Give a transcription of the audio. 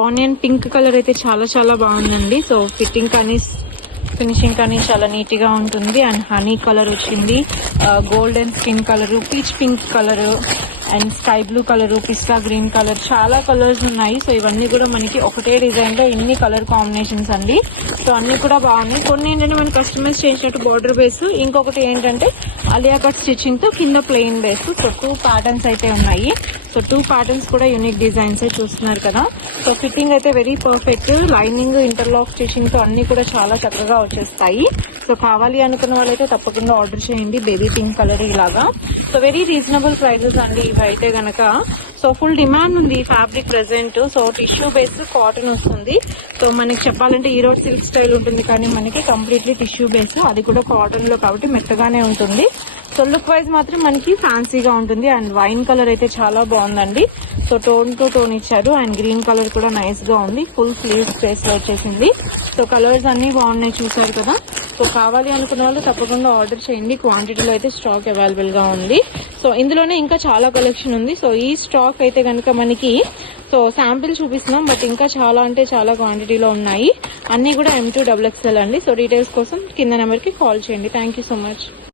Onion pink colour అయితే చాలా చాలా బాగుందండి. సో ఫిట్టింగ్ కానీ ఫినిషింగ్ కానీ చాలా నీట్ గా ఉంటుంది. అండ్ హనీ కలర్ వచ్చింది, golden skin colour, peach pink colour, and sky blue colour, pista green colour, చాలా కలర్స్ ఉన్నాయి. సో ఇవన్నీ కూడా మనకి ఒకటే డిజైన్ లో ఇన్ని కలర్ కాంబినేషన్స్ అండి. సో అన్ని కూడా బాగున్నాయి. కొన్ని ఏంటంటే మనం కస్టమైజ్ చేసినట్టు బార్డర్ బేస్, ఇంకొకటి ఏంటంటే అలియా కట్ స్టిచ్చింగ్ తో కింద ప్లెయిన్ బేస్. సో 2 ప్యాటర్న్స్ అయితే ఉన్నాయి. సో 2 ప్యాటర్న్స్ కూడా యూనిక్ డిజైన్స్ చూస్తున్నారు కదా. సో ఫిట్టింగ్ అయితే very perfect. Lining interlock stitching తో అన్ని కూడా చాలా చక్కగా వచ్చేస్తాయి. సో కావాలి అనుకున్న వాళ్ళైతే తప్పకుండా ఆర్డర్ చేయండి. బేబీ పింక్ కలర్ ఇలాగా. సో వెరీ రీజనబుల్ ప్రైజెస్ అండి ఇవి అయితే గనక. సో ఫుల్ డిమాండ్ ఉంది ఈ fabric present. So tissue base cotton వస్తుంది. సో మనకి చెప్పాలంటే ఈరోడ్ సిల్క్ స్టైల్ ఉంటుంది, కానీ మనకి కంప్లీట్లీ టిష్యూ బేస్, అది కూడా కాటన్ లో కాబట్టి మెత్తగానే ఉంటుంది. సో లుక్ వైజ్ మాత్రం మనకి ఫ్యాన్సీగా ఉంటుంది. అండ్ వైన్ కలర్ అయితే చాలా బాగుందండి. సో టోన్ టు టోన్ ఇచ్చారు. అండ్ గ్రీన్ కలర్ కూడా నైస్ గా ఉంది. ఫుల్ స్లీవ్ స్పేస్ లో వచ్చేసింది. సో కలర్స్ అన్ని బాగున్నాయి, చూసారు కదా. సో కావాలి అనుకున్న వాళ్ళు తప్పకుండా ఆర్డర్ చేయండి. క్వాంటిటీలో అయితే స్టాక్ అవైలబుల్ గా ఉంది. సో ఇందులోనే ఇంకా చాలా కలెక్షన్ ఉంది. సో ఈ స్టాక్ అయితే కనుక మనకి సో శాంపిల్ చూపిస్తున్నాం, బట్ ఇంకా చాలా అంటే చాలా క్వాంటిటీలో ఉన్నాయి. అన్ని కూడా M2 XXL అండి. సో డీటెయిల్స్ కోసం కింద నెంబర్ కి కాల్ చేయండి. Thank you so much.